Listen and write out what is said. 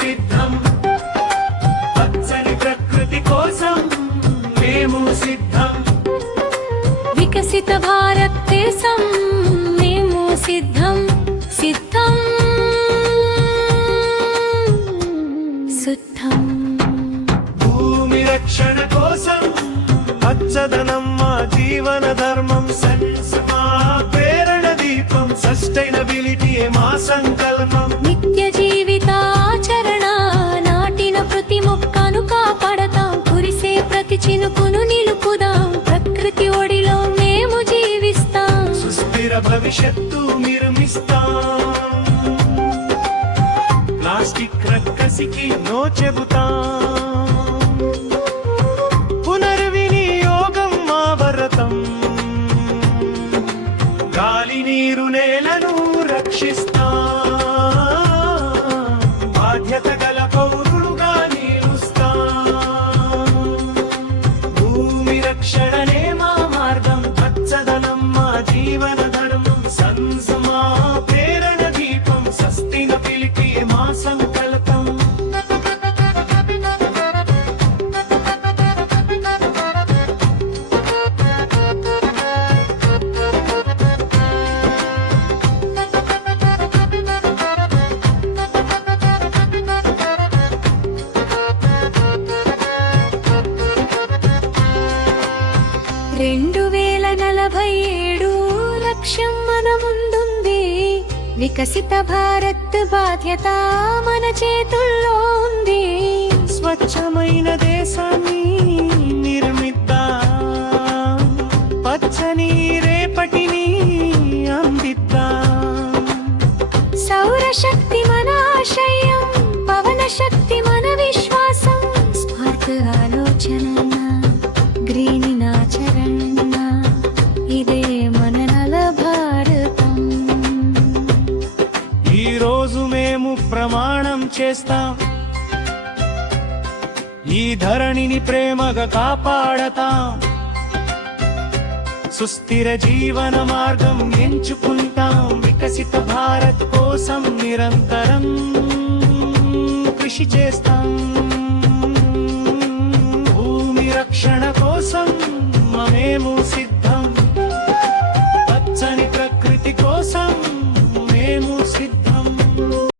సిద్ధం, పచ్చని ప్రకృతి కోసం మేము సిద్ధం, వికసిత భారతదేశం మేము సిద్ధం సిద్ధం సిద్ధం. భూమి రక్షణ కోసం పచ్చదనం మా జీవన ధర్మం, సెన్స్ మా ప్రేరణ దీపం, సస్టైనబిలిటీ మా సంకల్పం. నిత్య జీవిత ఆచరణ, నాటిన ప్రతి మొక్కను కాపాడతాం, కురిసే ప్రతి చినుకును నిలుపుదాం, ప్రకృతి ఒడిలో మేము జీవిస్తాం, సుస్థిర భవిష్యత్తు నిర్మిస్తాం. ప్లాస్టిక్ రక్కసికి నో చెబుతాం, పునర్వినియోగం మా భరతం, గాలి నీరు నేలను రక్షిస్తాం, బాధ్యత గల పౌరులుగా నిలుస్తాం. భూమి రక్షణనే మా మార్గం, పచ్చదనం మా జీవన ధర్మం, సన్స్ మా ప్రేరణ దీపం, సస్టైనబిలిటీ మా సంకల్పం. లక్ష్యం మన ముందుంది, వికసిత భారత్ బాధ్యత మన చేతుల్లో ఉంది. స్వచ్ఛమైన దేశాన్ని నిర్మిద్దాం, పచ్చని రేపటిని అందిద్దాం. సౌరశక్తి మన ఆశయం, పవన శక్తి మన విశ్వాసం, స్మార్ట్ ఆలోచన గ్రీన్ ఆచరణ, ఇదే మన నల భారతం. ఈరోజు మేము ప్రమాణం చేస్తాం, ఈ ధరణిని ప్రేమగా కాపాడతాం, సుస్థిర జీవన మార్గం ఎంచుకుంటాం, వికసిత భారత్ కోసం నిరంతరం కృషి చేస్తాం.